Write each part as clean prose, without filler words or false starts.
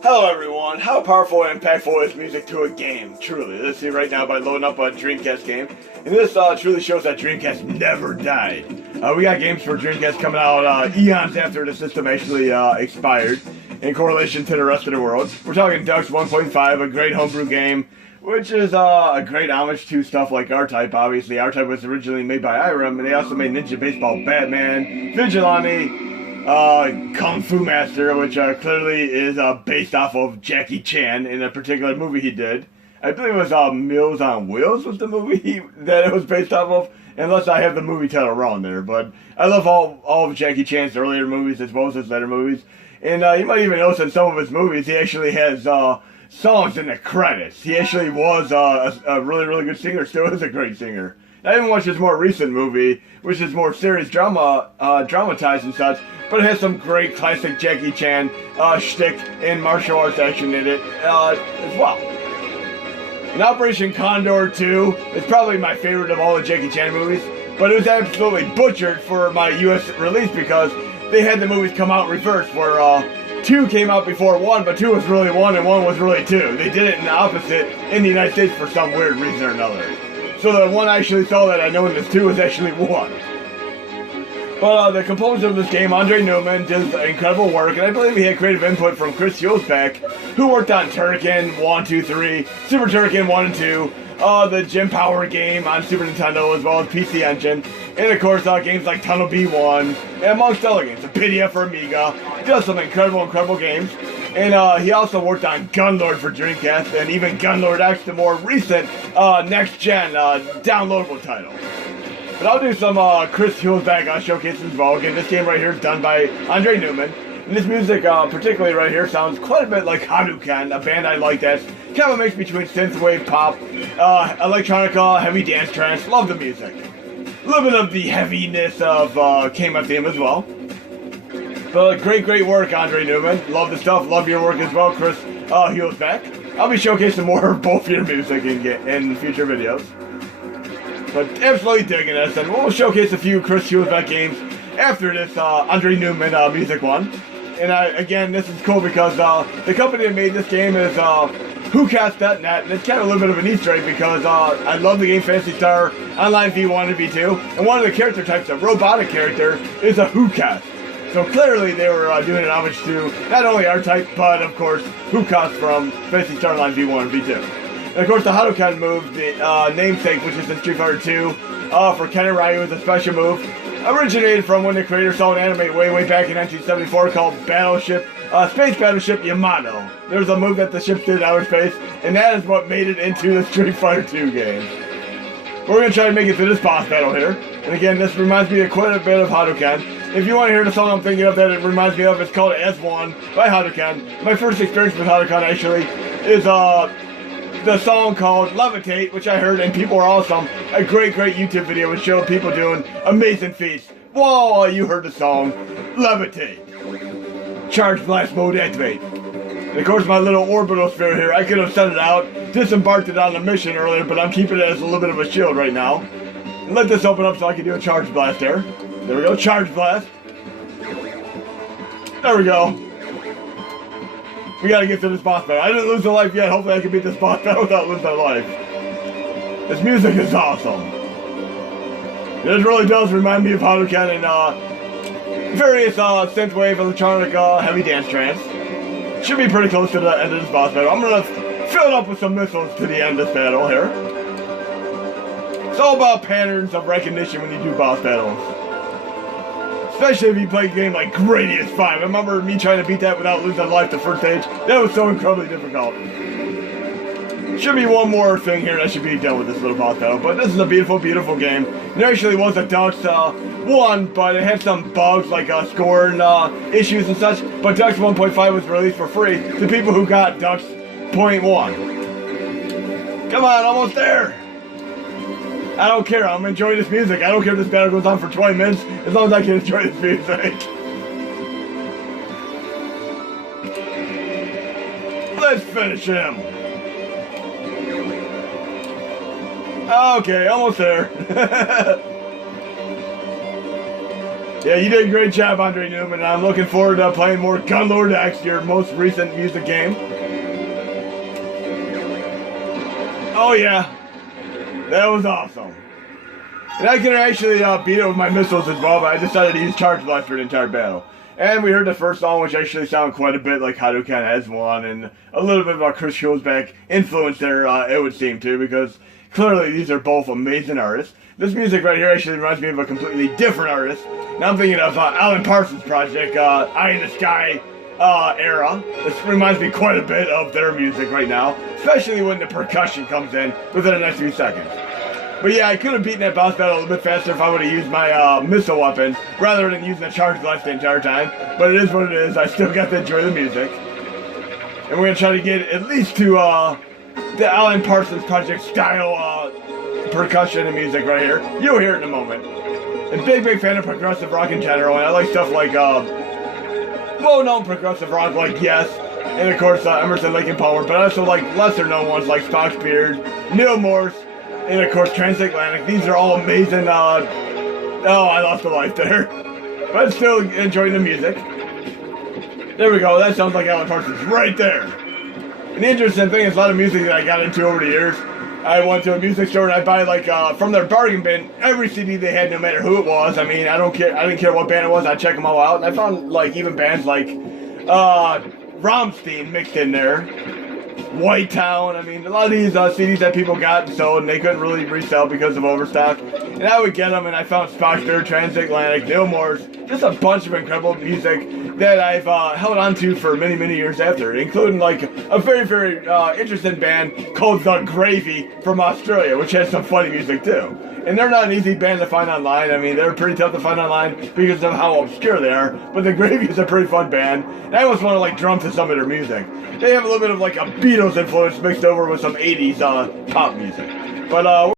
Hello everyone, how powerful and impactful is music to a game? Truly, let's see right now by loading up a Dreamcast game. And this truly shows that Dreamcast never died. We got games for Dreamcast coming out eons after the system actually expired in correlation to the rest of the world. We're talking Ducks 1.5, a great homebrew game, which is a great homage to stuff like R-Type. Obviously, R-Type was originally made by Irem, and they also made Ninja Baseball Batman, Vigilante, Kung Fu Master, which clearly is based off of Jackie Chan in a particular movie he did. I believe it was Meals on Wheels was the movie that it was based off of, unless I have the movie title wrong there. But I love all of Jackie Chan's earlier movies as well as his later movies. And you might even notice in some of his movies he actually has songs in the credits. He actually was a really, really good singer, still is a great singer. I even watched his more recent movie, which is more serious drama, dramatized and such, but it has some great classic Jackie Chan shtick and martial arts action in it as well. And Operation Condor 2 is probably my favorite of all the Jackie Chan movies, but it was absolutely butchered for my US release because they had the movies come out reversed, where 2 came out before 1, but 2 was really 1 and 1 was really 2. They did it in the opposite in the United States for some weird reason or another. So the one I actually saw that I know in this 2 was actually 1. But the composer of this game, Andre Neumann, did incredible work, and I believe he had creative input from Chris Huelsbeck, who worked on Turrican 1, 2, 3, Super Turrican 1 and 2, the Gym Power game on Super Nintendo, as well as PC Engine, and of course games like Tunnel B1, and amongst other games, Apidya for Amiga. Just some incredible games. And he also worked on Gunlord for Dreamcast, and even Gunlord X, the more recent next-gen downloadable title. But I'll do some Chris Huelsbeck showcases as well. Again, this game right here is done by Andre Neumann. And this music, particularly right here, sounds quite a bit like Turrican, a band I like that's kind of a mix between synthwave, pop, electronica, heavy dance trance. Love the music. A little bit of the heaviness of KMF theme as well. But great work, Andre Neumann. Love the stuff. Love your work as well, Chris Huelsbeck. I'll be showcasing more of both your music in future videos. But absolutely digging this, and we'll showcase a few Chris Huelsbeck games after this Andre Neumann music one. And again, this is cool because the company that made this game is WhoCast.net, and it's kind of a little bit of an Easter egg because I love the game Phantasy Star Online V1 and V2, and one of the character types, a robotic character, is a WhoCast. So clearly they were doing an homage to not only R-Type, but of course WhoCast from Phantasy Star Online V1 and V2. And of course the Hadouken move, the namesake, which is in Street Fighter 2, for Ken and Ryu, is a special move. Originated from when the creator saw an anime way back in 1974 called Space Battleship Yamato. There's a move that the ship did in outer space, and that is what made it into the Street Fighter 2 game. We're going to try to make it through this boss battle here. And again, this reminds me of quite a bit of Hadouken. If you want to hear the song I'm thinking of that it reminds me of, it's called S1 by Hadouken. My first experience with Hadouken actually is the song called Levitate, which I heard, and people are awesome. A great YouTube video which showed people doing amazing feats. Whoa, you heard the song Levitate. Charge blast mode activate. And of course my little orbital sphere here, I could have sent it out, disembarked it on a mission earlier, but I'm keeping it as a little bit of a shield right now. And let this open up so I can do a charge blast there. There we go, charge blast. There we go. We gotta get to this boss battle. I didn't lose a life yet. Hopefully I can beat this boss battle without losing my life. This music is awesome. It really does remind me of Hadouken and various synthwave, electronica, heavy dance trance. Should be pretty close to the end of this boss battle. I'm gonna fill it up with some missiles to the end of this battle here. It's all about patterns of recognition when you do boss battles. Especially if you play a game like Gradius 5. I remember me trying to beat that without losing life the first stage. That was so incredibly difficult. Should be one more thing here that should be done with this little boss battle. But this is a beautiful game. There actually was a Ducks 1, but it had some bugs like scoring issues and such. But Ducks 1.5 was released for free to people who got Ducks 0.1. Come on, almost there. I don't care, I'm enjoying this music. I don't care if this battle goes on for 20 minutes, as long as I can enjoy this music. Let's finish him. Okay, almost there. Yeah, you did a great job, Andre Neumann, and I'm looking forward to playing more Gunlord X, your most recent music game. Oh yeah, that was awesome. And I can actually beat it with my missiles as well, but I decided to use Charge Blast for the entire battle. And we heard the first song, which actually sounded quite a bit like Turrican has one, and a little bit of Chris Huelsbeck influence there, it would seem too, because clearly these are both amazing artists. This music right here actually reminds me of a completely different artist. Now I'm thinking of Alan Parsons' project, Eye in the Sky era. This reminds me quite a bit of their music right now, especially when the percussion comes in within the next few seconds. But yeah, I could have beaten that boss battle a little bit faster if I would have used my missile weapon rather than using the charge blast the entire time. But it is what it is. I still got to enjoy the music. And we're going to try to get at least to the Alan Parsons Project style percussion and music right here. You'll hear it in a moment. And big fan of progressive rock in general. And I like stuff like well-known progressive rock like Yes. And of course Emerson, Lake and Palmer. But I also like lesser-known ones like Spock's Beard, Neil Morse, and of course Transatlantic. These are all amazing. Oh, I lost a life there. But still enjoying the music. There we go. That sounds like Alan Parsons right there. An interesting thing is a lot of music that I got into over the years. I went to a music store and I buy like from their bargain bin every CD they had, no matter who it was. I mean, I don't care. I didn't care what band it was. I check them all out, and I found like even bands like Rammstein mixed in there. White Town. I mean, a lot of these CDs that people got and sold, and they couldn't really resell because of overstock. And I would get them, and I found Spock's Beard, Transatlantic, Neil Morse, just a bunch of incredible music that I've held on to for many years after, including like a very interesting band called The Gravy from Australia, which has some funny music too. And they're not an easy band to find online. I mean, they're pretty tough to find online because of how obscure they are. But The Gravy is a pretty fun band. And I almost want to like drum to some of their music. They have a little bit of like a Beatles influence mixed over with some 80s pop music. But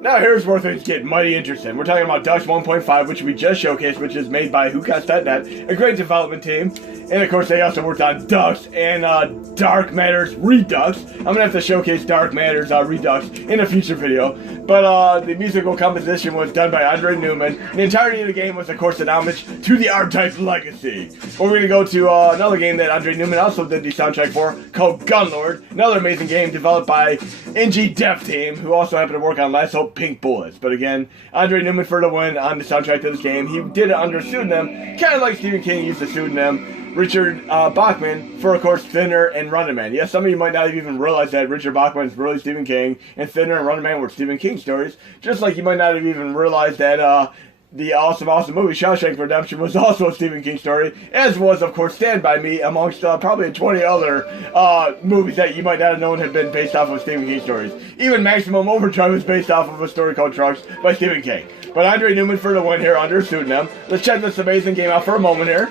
now here's where things get mighty interesting. We're talking about Dux 1.5, which we just showcased, which is made by WhoCast.net, a great development team. And of course, they also worked on Dux and Dark Matters Redux. I'm gonna have to showcase Dark Matters Redux in a future video. But the musical composition was done by Andre Neumann. The entirety of the game was, of course, an homage to the R-Type legacy. But we're gonna go to another game that Andre Neumann also did the soundtrack for, called Gunlord. Another amazing game developed by NG Dev Team, who also happened to work on Last Hope Pink Bullets. But again, Andre Neumann for the win on the soundtrack to this game. He did it under pseudonym, kind of like Stephen King used the pseudonym Richard Bachman for, of course, Thinner and Running Man. Yes, some of you might not have even realized that Richard Bachman is really Stephen King, and Thinner and Running Man were Stephen King stories. Just like you might not have even realized that the awesome movie Shawshank Redemption was also a Stephen King story, as was, of course, Stand By Me, amongst probably 20 other movies that you might not have known had been based off of Stephen King stories. Even Maximum Overdrive was based off of a story called Trucks by Stephen King. But Andre Neumann for the win here under pseudonym. Let's check this amazing game out for a moment here.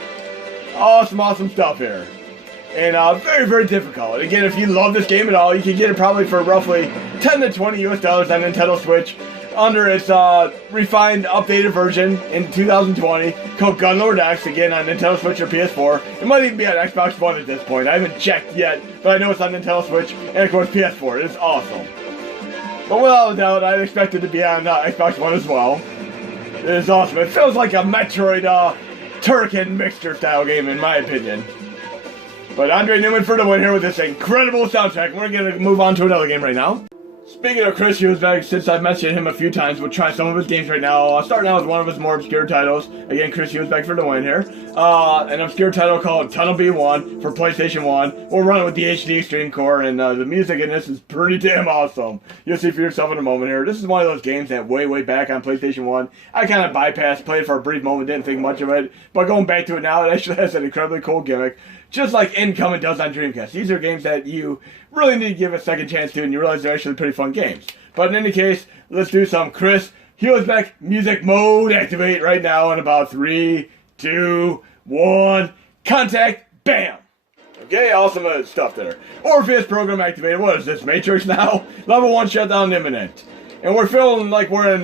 Awesome stuff here. And very difficult. Again, if you love this game at all, you can get it probably for roughly 10 to 20 US dollars on Nintendo Switch under its refined, updated version in 2020 called Gunlord X, again on Nintendo Switch or PS4. It might even be on Xbox One at this point. I haven't checked yet, but I know it's on Nintendo Switch and of course PS4. It is awesome. But without a doubt, I'd expect it to be on Xbox One as well. It is awesome. It feels like a Metroid Turrican mixture style game in my opinion. But Andre Neumann for the win here with this incredible soundtrack. We're going to move on to another game right now. Speaking of Chris Huelsbeck, since I've mentioned him a few times, we'll try some of his games right now. I'll start now with one of his more obscure titles. Again, Chris Huelsbeck for the win here. An obscure title called Tunnel B1 for PlayStation 1. We'll run it with the HD Extreme Core, and the music in this is pretty damn awesome. You'll see for yourself in a moment here. This is one of those games that way back on PlayStation 1, I kind of bypassed, played for a brief moment, didn't think much of it. But going back to it now, it actually has an incredibly cool gimmick. Just like Incoming does on Dreamcast. These are games that you really need to give a second chance to, and you realize they're actually pretty fun games. But in any case, let's do some Chris Huelsbeck music mode activate right now in about 3, 2, 1, contact, bam! Okay, awesome stuff there. Orpheus program activated. What is this, Matrix now? Level 1 shutdown imminent. And we're feeling like we're in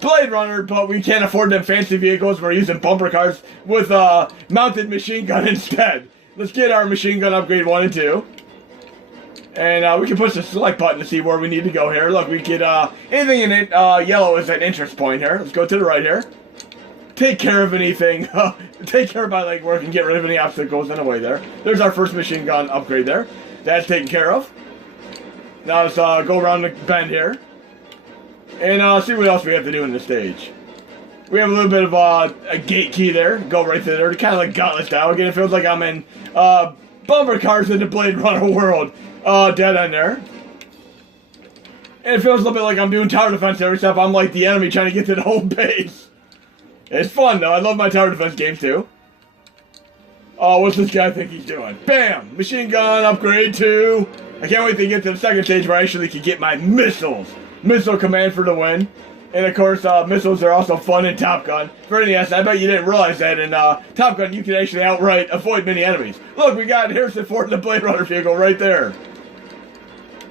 Blade Runner, but we can't afford them fancy vehicles. We're using bumper cars with a mounted machine gun instead. Let's get our machine gun upgrade 1 and 2. And we can push the select button to see where we need to go here. Look, we get anything in it. Yellow is an interest point here. Let's go to the right here. take care of anything. Take care of my leg work and get rid of any obstacles in the way there. There's our first machine gun upgrade there. That's taken care of. Now let's go around the bend here. And see what else we have to do in the stage. We have a little bit of a gate key there. Go right through there. Kind of like Gauntlet style. Again, it feels like I'm in bumper cars in the Blade Runner world. Dead end there. And it feels a little bit like I'm doing tower defense there, except I'm like the enemy trying to get to the home base. It's fun though. I love my tower defense games too. Oh, what's this guy think he's doing? Bam! Machine gun upgrade 2. I can't wait to get to the second stage where I actually can get my missiles. Missile command for the win. And of course, missiles are also fun in Top Gun. For NES, I bet you didn't realize that in Top Gun you can actually outright avoid many enemies. Look, we got Harrison Ford in the Blade Runner vehicle right there.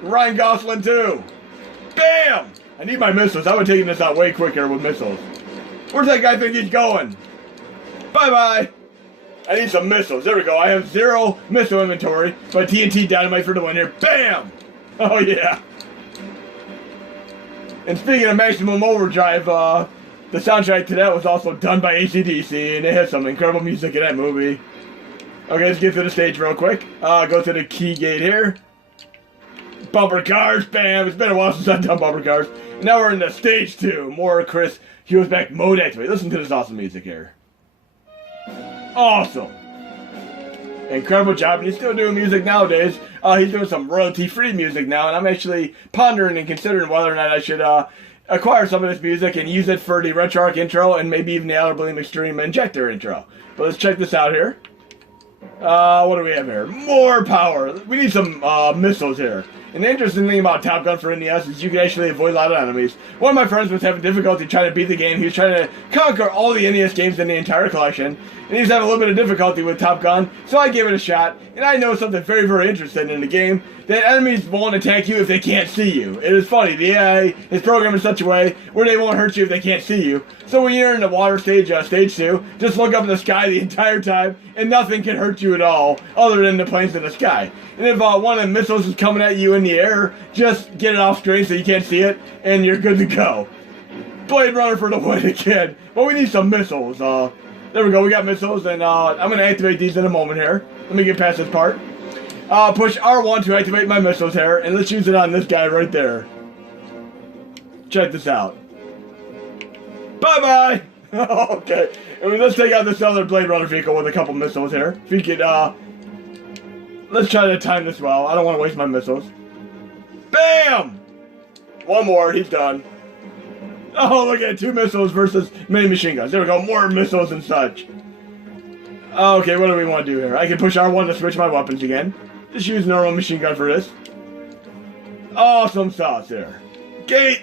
Ryan Gosling too. Bam! I need my missiles. I would have taken this out way quicker with missiles. Where's that guy think he's going? Bye-bye. I need some missiles. There we go. I have 0 missile inventory, but TNT dynamite for the win here. Bam! Oh, yeah. And speaking of Maximum Overdrive, the soundtrack to that was also done by AC/DC, and it has some incredible music in that movie. Okay, let's get to the stage real quick. Go to the key gate here. Bumper cars, bam! It's been a while since I've done bumper cars. Now we're in the stage 2. More Chris Huelsbeck mode activate. Listen to this awesome music here. Awesome. Incredible job, and he's still doing music nowadays. He's doing some royalty-free music now, and I'm actually pondering and considering whether or not I should acquire some of this music and use it for the RetroArch intro and maybe even the Outer Beam Extreme Injector intro. But let's check this out here. What do we have here? More power. We need some missiles here. And the interesting thing about Top Gun for NES is you can actually avoid a lot of enemies. One of my friends was having difficulty trying to beat the game. He was trying to conquer all the NES games in the entire collection. And he was having a little bit of difficulty with Top Gun. So I gave it a shot. And I know something very, very interesting in the game. That enemies won't attack you if they can't see you. It is funny. The AI is programmed in such a way where they won't hurt you if they can't see you. So when you're in the water stage, stage 2, just look up in the sky the entire time. And nothing can hurt you at all other than the planes in the sky. And if one of the missiles is coming at you in the air, just get it off screen so you can't see it, and you're good to go. Blade Runner for the win again. But we need some missiles. There we go, we got missiles, and I'm going to activate these in a moment here. Let me get past this part. Push R1 to activate my missiles here, and let's use it on this guy right there. Check this out. Bye-bye! Okay, and let's take out this other Blade Runner vehicle with a couple missiles here. If you could, let's try to time this well. I don't want to waste my missiles. Bam! One more, he's done. Oh, look at 2 missiles versus many machine guns. There we go, more missiles and such. Okay, what do we want to do here? I can push R1 to switch my weapons again. Just use normal machine gun for this. Awesome sauce there. Gate!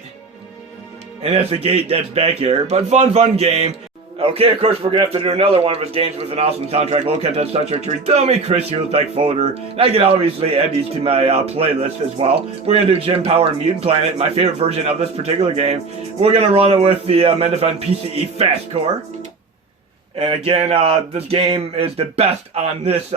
And that's the gate that's back here. But fun game. Okay, of course, we're going to have to do another one of his games with an awesome soundtrack. Look at that soundtrack tree. Tell me, Chris Huelsbeck folder. And I can obviously add these to my playlist as well. We're going to do Gym Power and Mutant Planet, my favorite version of this particular game. We're going to run it with the Mendefon PCE Fast Core. And again, this game is the best on this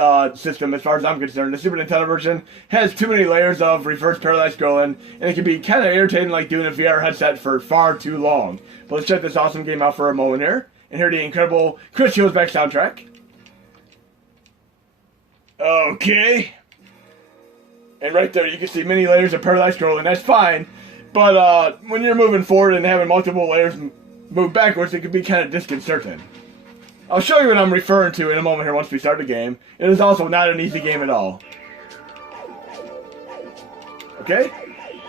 system as far as I'm concerned. The Super Nintendo version has too many layers of reverse parallel scrolling, and it can be kind of irritating like doing a VR headset for far too long. But let's check this awesome game out for a moment here. And hear the incredible Chris Huelsbeck soundtrack. Okay. And right there you can see many layers of parallel scrolling. That's fine. But when you're moving forward and having multiple layers move backwards, it can be kind of disconcerting. I'll show you what I'm referring to in a moment here once we start the game. It is also not an easy game at all. Okay?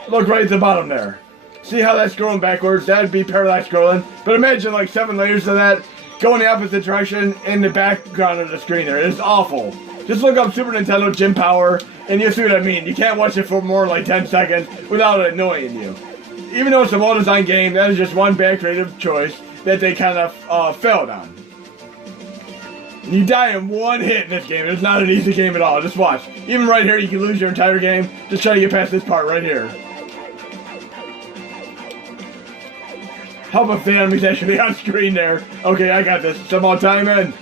Look right at the bottom there. See how that's scrolling backwards? That would be parallel scrolling. But imagine like 7 layers of that going the opposite direction in the background of the screen there. It is awful. Just look up Super Nintendo Gym Power and you'll see what I mean. You can't watch it for more than like 10 seconds without it annoying you. Even though it's a well-designed game, that is just one bad creative choice that they kind of failed on. You die in one hit in this game. It's not an easy game at all. Just watch. Even right here, you can lose your entire game. Just try to get past this part right here. Help if the enemy's actually on screen there. Okay, I got this. Some more time in.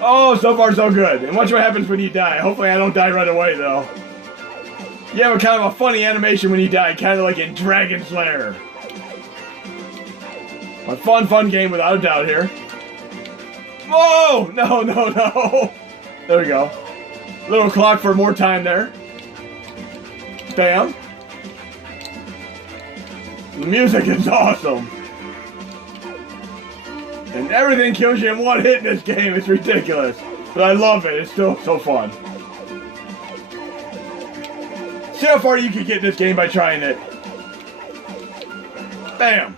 Oh, so far so good. And watch what happens when you die. Hopefully I don't die right away, though. You have a kind of a funny animation when you die, kind of like in Dragon Slayer. A fun game without a doubt here. Whoa! No. There we go. Little clock for more time there. Bam. The music is awesome. And everything kills you in one hit in this game. It's ridiculous. But I love it. It's still so fun. See how far you can get in this game by trying it. Bam.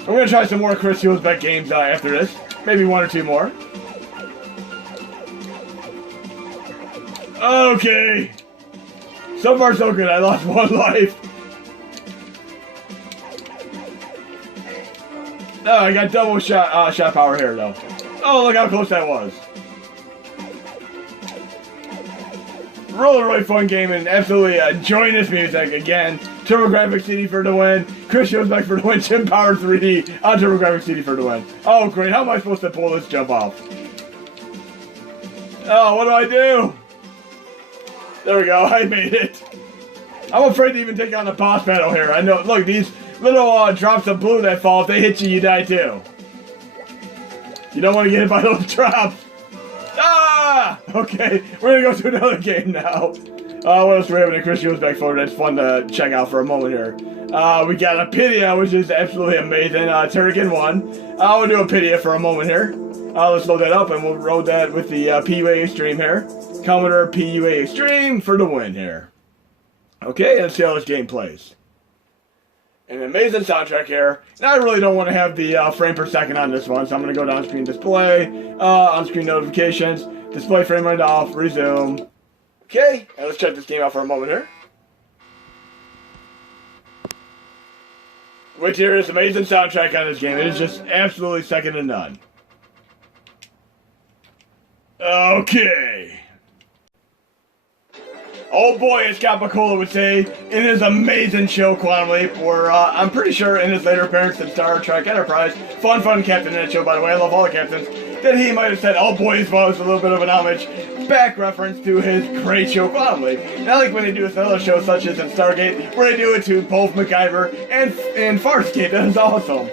I'm going to try some more Chris Huelsbeck games after this. Maybe one or two more. Okay. So far so good. I lost one life. Oh, I got double shot power here though. Oh, look how close that was. Really fun game and absolutely enjoying this music again. TurboGrafx CD for the win. Chris Huelsbeck for the win. Jim Power 3D on TurboGrafx CD for the win. Oh great, how am I supposed to pull this jump off? Oh, what do I do? There we go, I made it. I'm afraid to even take on the boss battle here. I know, look, these little drops of blue that fall, if they hit you, you die too. You don't want to get hit by those drops. Ah! Okay, we're gonna go to another game now. What else do we have in the Chris Huelsbeck folder that's fun to check out for a moment here? We got Apidya, which is absolutely amazing. Turrican 1. We'll do Apidya for a moment here. Let's load that up and we'll roll that with the PUA Extreme here. Commodore PUA Extreme for the win here. Okay, let's see how this game plays. An amazing soundtrack here. Now I really don't want to have the frame per second on this one, so I'm going to go to on-screen display, on-screen notifications, display frame rate off, resume. Okay, and let's check this game out for a moment here. Which here is amazing soundtrack on this game. It is just absolutely second to none. Okay. Oh boy, as Capicola would say, in his amazing show Quantum Leap, or I'm pretty sure in his later appearance in Star Trek Enterprise, fun captain in that show, by the way, I love all the captains, that he might have said, oh boy, as well as a little bit of an homage, back reference to his great show Quantum Leap. Not like when they do it with other shows such as in Stargate, where they do it to both MacGyver and Farscape. That is awesome.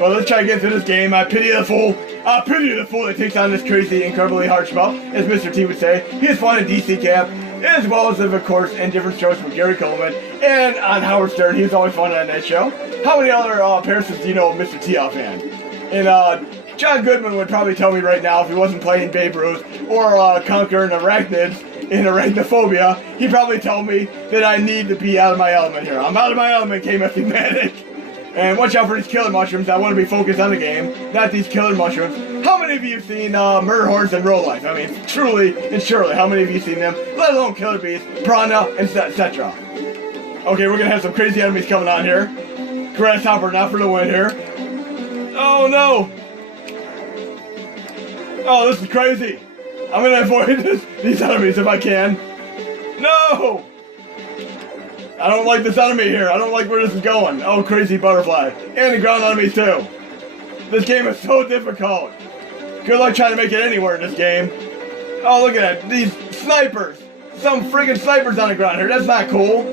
Well, let's try to get through this game. I pity the fool. I pity the fool that takes on this crazy, incredibly hard spell, as Mr. T would say. He is fun in DC Cap, as well as, of course, in different shows with Gary Coleman, and on Howard Stern. He was always fun on that show. How many other appearances do you know of Mr. T offhand? And John Goodman would probably tell me right now, if he wasn't playing Babe Ruth or conquering arachnids in Arachnophobia, he'd probably tell me that I need to be out of my element here. I'm out of my element, K-Meth Thematic. And watch out for these killer mushrooms. I want to be focused on the game, not these killer mushrooms. How many of you have seen Murder Horns in real life? I mean, truly and surely, how many of you have seen them? Let alone killer bees, piranha, and etc. Okay, we're going to have some crazy enemies coming on here. Grasshopper not for the win here. Oh no! Oh, this is crazy. I'm going to avoid these enemies if I can. No! I don't like this enemy here. I don't like where this is going. Oh, crazy butterfly. And the ground enemies, too. This game is so difficult. Good luck trying to make it anywhere in this game. Oh, look at that. These snipers. Some friggin' snipers on the ground here. That's not cool.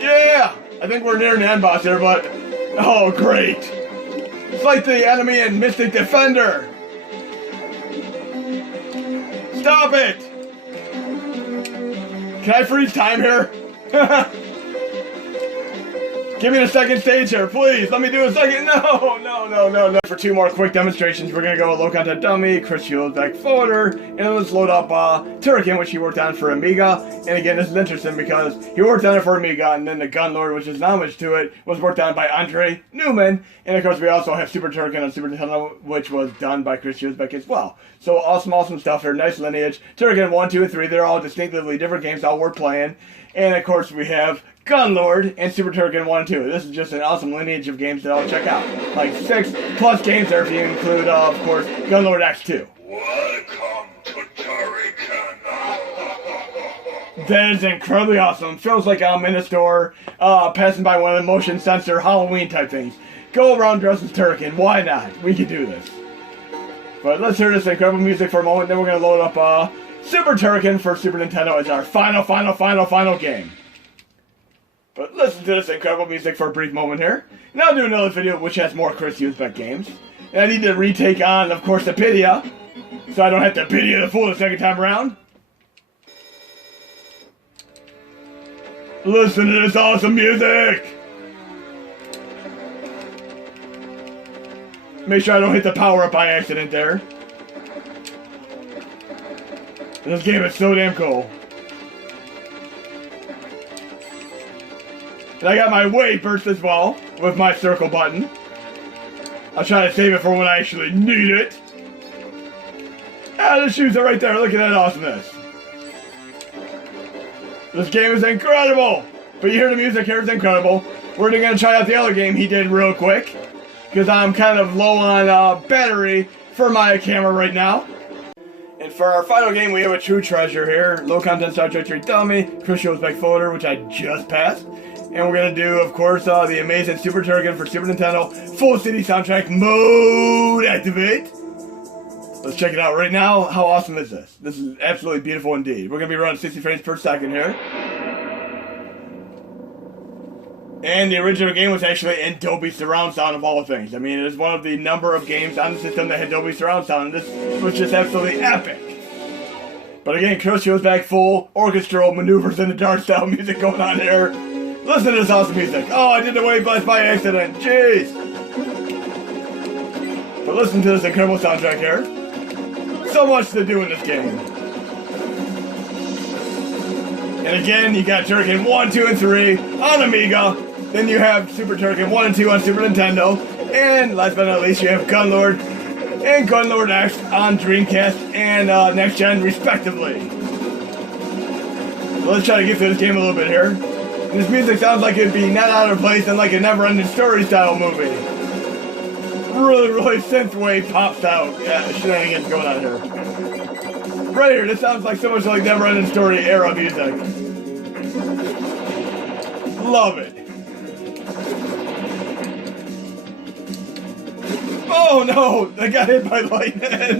Yeah! I think we're near an end boss here, but... Oh, great. It's like the enemy in Mystic Defender. Stop it! Can I freeze time here? Give me the second stage here, please. Let me do a second. No. For two more quick demonstrations, we're going to go with Low Content Dummy, Chris Huelsbeck folder, and then let's load up Turrican, which he worked on for Amiga. And again, this is interesting because he worked on it for Amiga, and then the Gunlord, which is an homage to it, was worked on by Andre Neumann. And of course, we also have Super Turrican on Super Nintendo, which was done by Chris Huelsbeck as well. So awesome stuff here, nice lineage. Turrican 1, 2, and 3, they're all distinctively different games, all worth playing. And of course, we have Gunlord and Super Turrican 1 and 2. This is just an awesome lineage of games that I'll check out. Like 6+ games there if you include, of course, Gunlord X2. Welcome to Turrican. That is incredibly awesome. Feels like I'm in a store, passing by one of the motion sensor Halloween type things. Go around dressed as Turrican. Why not? We can do this. But let's hear this incredible music for a moment. Then we're going to load up Super Turrican for Super Nintendo as our final game. But listen to this incredible music for a brief moment here. And I'll do another video which has more Chris Huelsbeck games. And I need to retake on, of course, Apidya, so I don't have to Apidya the fool the second time around. Listen to this awesome music! Make sure I don't hit the power up by accident there. This game is so damn cool. And I got my wave burst as well, with my circle button. I'll try to save it for when I actually need it. Ah, the shoes are right there, look at that awesomeness. This game is incredible! But you hear the music here, it's incredible. We're gonna try out the other game he did real quick, because I'm kind of low on battery for my camera right now. And for our final game, we have a true treasure here. Low content Star Trek 3 dummy, Chris Huelsbeck folder, which I just passed. And we're gonna do, of course, the amazing Super Turrican for Super Nintendo, full CD soundtrack mode activate. Let's check it out right now. How awesome is this? This is absolutely beautiful indeed. We're gonna be running 60 frames per second here. And the original game was actually in Dolby Surround Sound of all things. I mean, it is one of the number of games on the system that had Dolby Surround Sound, and this was just absolutely epic. But again, Chris Huelsbeck, full orchestral maneuvers in the dark style music going on here. Listen to this awesome music. Oh, I did the wave blast by accident. Jeez. But listen to this incredible soundtrack here. So much to do in this game. And again, you got Turrican 1, 2, and 3 on Amiga. Then you have Super Turrican 1 and 2 on Super Nintendo. And last but not least, you have Gunlord and Gunlord X on Dreamcast and Next Gen, respectively. So let's try to get through this game a little bit here. And this music sounds like it'd be not out of place in like a never-ending story style movie. Really synthwave pop style shenanigans going on here. Right here, this sounds like so much like never-ending story era music. Love it. Oh no, I got hit by lightning.